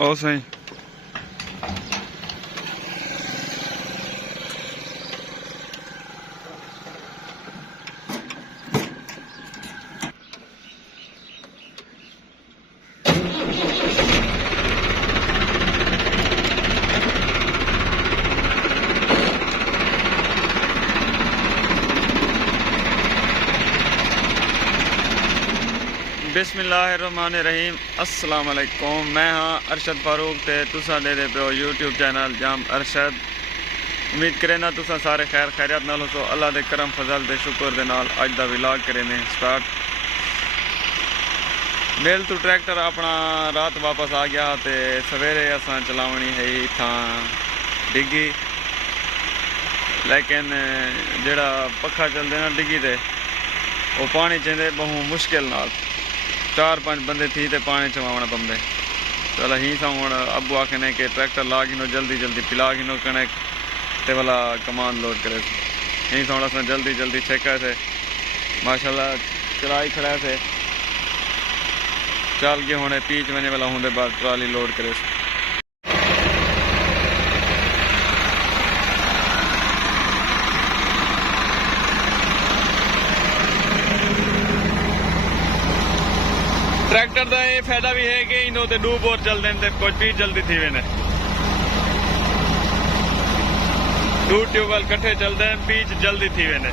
ओ सही बिस्मिल्लाहिर्रहमानिर्रहीम अस्सलाम वालेकुम। मैं हाँ अरशद फारूक ते तुसा दे पे हो यूट्यूब चैनल जाम अरशद। उम्मीद करें ना तुसा सारे खैर खैरियत नाल हो। अल्लाह दे करम फजल दे शुक्र दे नाल अज दा व्लॉग करे ने स्टार्ट। मेल तो ट्रैक्टर अपना रात वापस आ गया ते सवेरे असां चलावनी है इत्थां डिग्गी, लेकिन जेड़ा पक्खा चलदे ना डिग्गी ते वो पानी चेंदे बहु मुश्किल नाल। 4-5 बंदे थी ते पानी चवावना पौंदे। चलो ही सा हूँ अबू आखने कि ट्रैक्टर ला गिनो जल्दी जल्दी पिला गिनो कनेक ते वाला कमान लोड करे। ही थोड़ा सा जल्दी जल्दी छेका थे माशाल्लाह चलाई खड़ा थे। चल के होने पीच वने वाला होंगे बाद ट्राली लोड करे। ट्रैक्टर का ये फायदा भी है कि इन्हों ते 2 बोर चलते हैं कुछ पीच जल्दी थी वेने। 2 ट्यूबवेल कट्ठे चलते हैं पीच जल्दी थी वेने।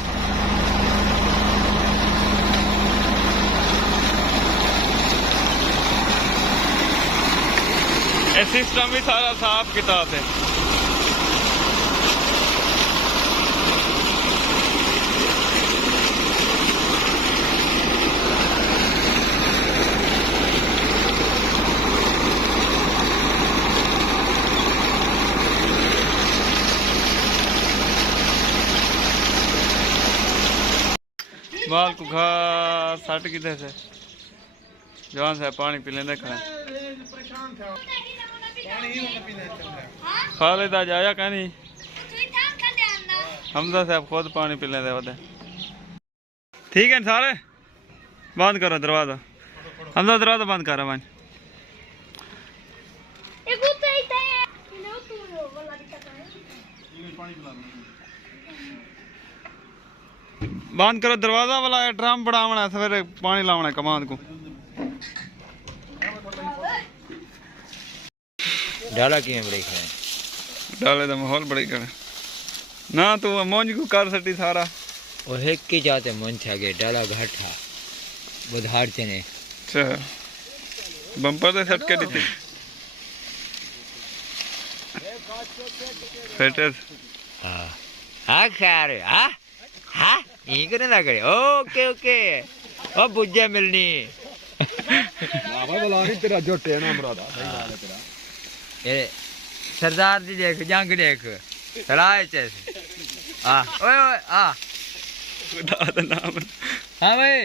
ये सिस्टम भी सारा साफ किताब है। बाल को खा सट किधर से जवान से पानी पी लेंदे खड़े। खालिद आज आया क्या नहीं? हमजा साहब खुद पानी पी लेंदे वदे। ठीक है सारे बंद करो दरवाजा। हमजा दरवाजा बंद करो मान। बंद करो दरवाजा वाला ड्रम बढ़ावना सवेरे पानी लावना कमांद को। डाला किए बड़े है डाले दा माहौल बड़ी कर ना तू मोंज को कर सटी सारा और एक की जाते मन छागे डाला घाटा बुधार चने। अच्छा बम्पर दे सेट कर दी फिटर। हां हां खैर हां हां ये करे ना करे ओके ओके ओ बुझे मिलनी बाबा बुला रही तेरा जोटे ना मुरादा सही बात है तेरा। ये सरदार जी देख जंग देख सलाह चैसे हां ओए ओए हां खुदा दा नाम। हां भाई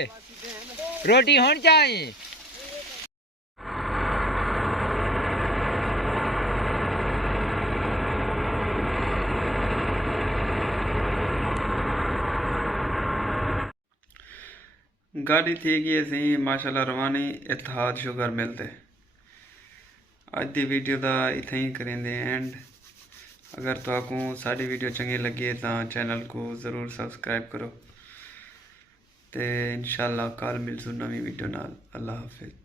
रोटी होनी चाहिए। गाड़ी थी गई असी माशाल्लाह रवानी इत्तेहाद शुगर मिलते। अज की वीडियो का इतना ही करेंगे एंड। अगर तुहाकू साड़ी वीडियो चंगी लगी तो चैनल को ज़रूर सब्सक्राइब करो। तो इंशाल्लाह कल मिलसूँ नवी वीडियो नाल। अल्लाह हाफिज़।